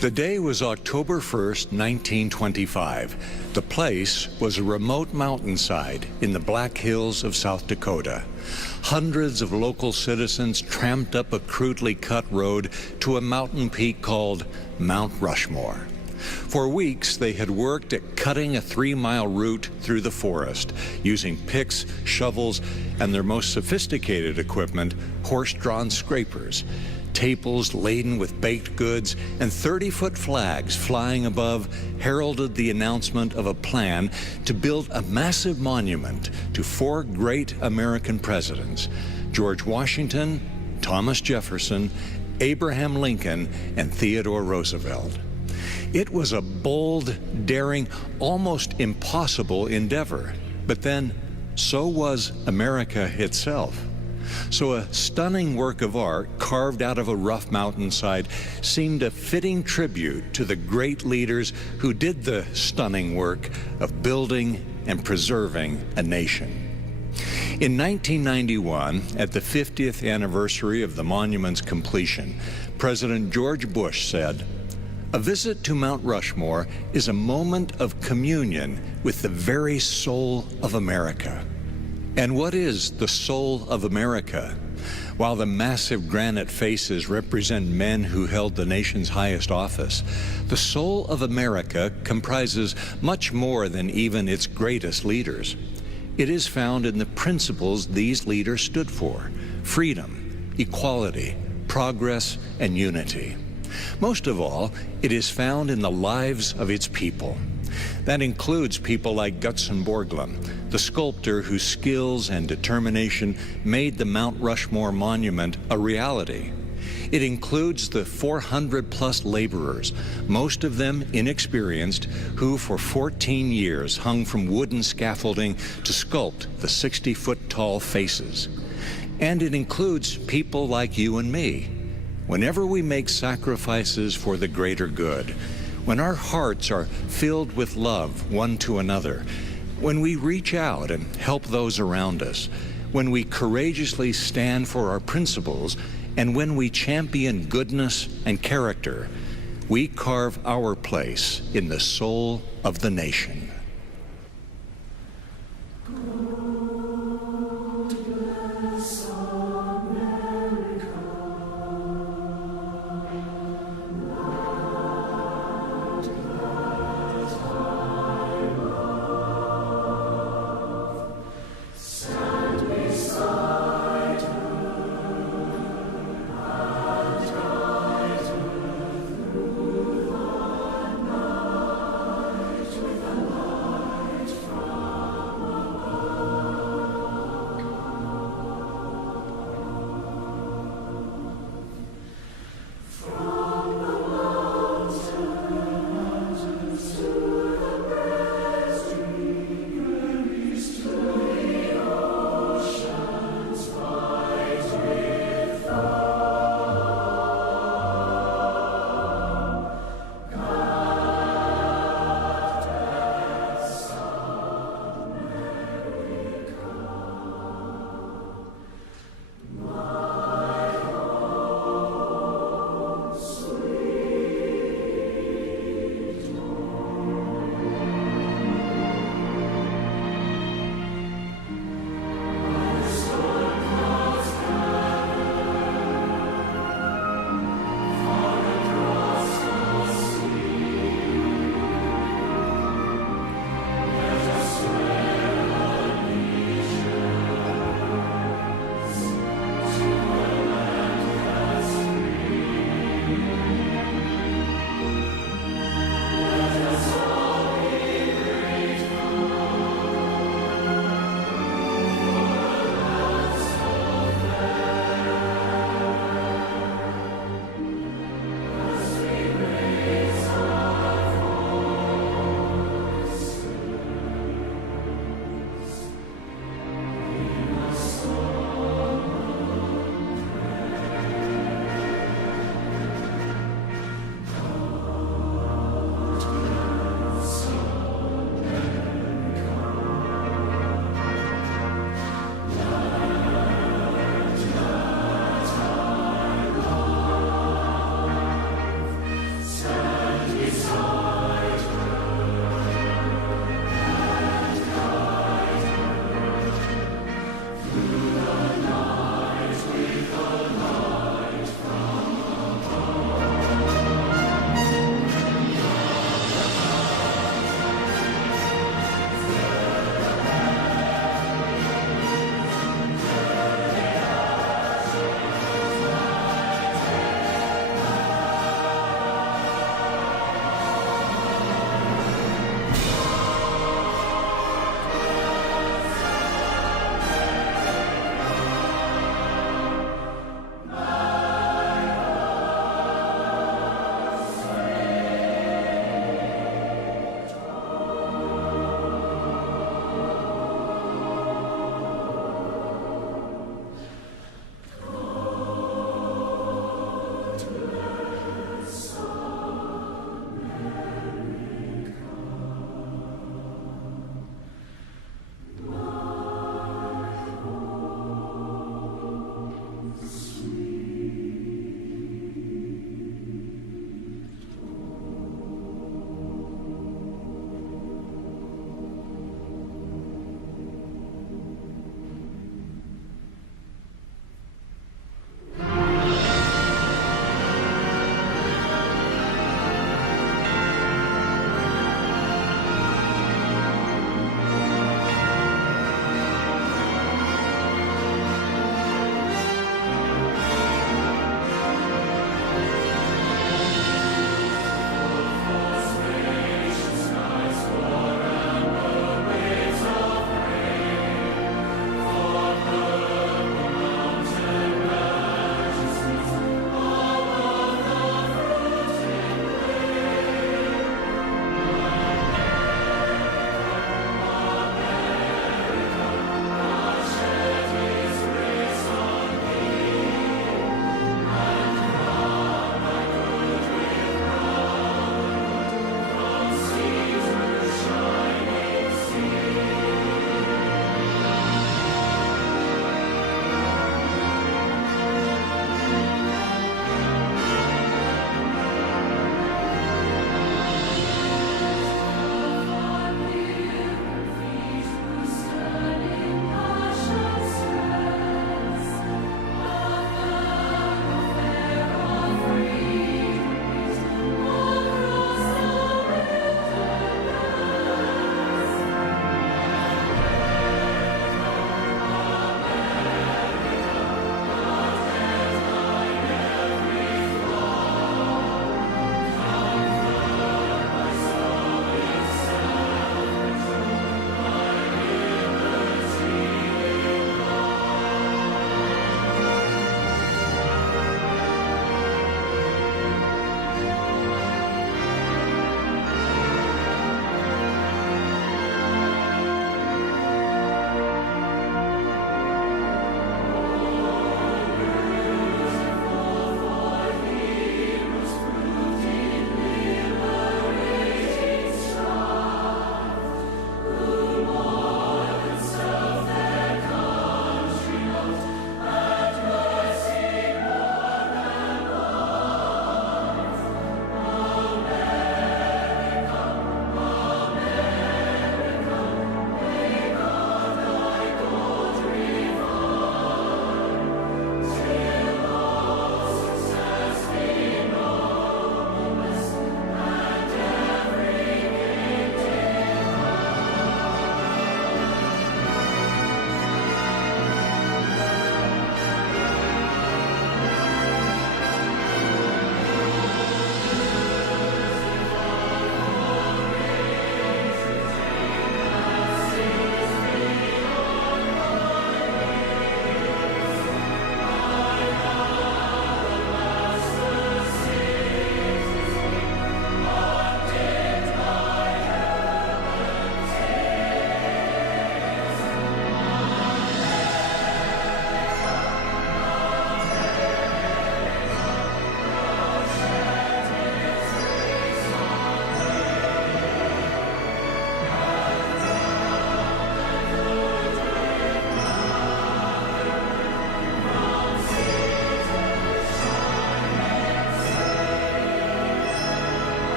The day was October 1st, 1925. The place was a remote mountainside in the Black Hills of South Dakota. Hundreds of local citizens tramped up a crudely cut road to a mountain peak called Mount Rushmore. For weeks, they had worked at cutting a 3-mile route through the forest, using picks, shovels, and their most sophisticated equipment, horse-drawn scrapers. Tables laden with baked goods and 30-foot flags flying above heralded the announcement of a plan to build a massive monument to 4 great American presidents: George Washington, Thomas Jefferson, Abraham Lincoln, and Theodore Roosevelt. It was a bold, daring, almost impossible endeavor. But then, so was America itself. So a stunning work of art carved out of a rough mountainside seemed a fitting tribute to the great leaders who did the stunning work of building and preserving a nation. In 1991, at the 50th anniversary of the monument's completion, President George Bush said, "A visit to Mount Rushmore is a moment of communion with the very soul of America." And what is the soul of America? While the massive granite faces represent men who held the nation's highest office, the soul of America comprises much more than even its greatest leaders. It is found in the principles these leaders stood for: freedom, equality, progress, and unity. Most of all, it is found in the lives of its people. That includes people like Gutzon Borglum, the sculptor whose skills and determination made the Mount Rushmore monument a reality. It includes the 400-plus laborers, most of them inexperienced, who for 14 years hung from wooden scaffolding to sculpt the 60-foot-tall faces. And it includes people like you and me. Whenever we make sacrifices for the greater good, when our hearts are filled with love one to another, when we reach out and help those around us, when we courageously stand for our principles, and when we champion goodness and character, we carve our place in the soul of the nation.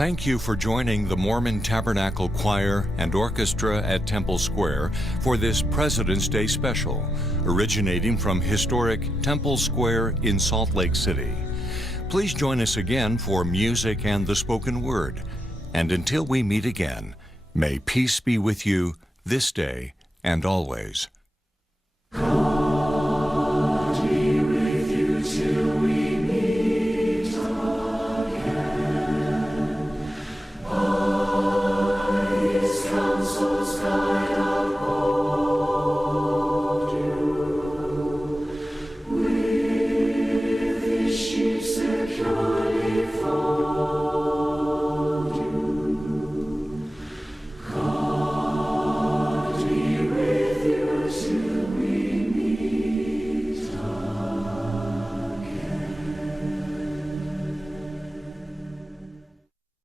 thank you for joining the Mormon Tabernacle Choir and Orchestra at Temple Square for this President's Day special, originating from historic Temple Square in Salt Lake City. Please join us again for music and the spoken word. And until we meet again, may peace be with you this day and always.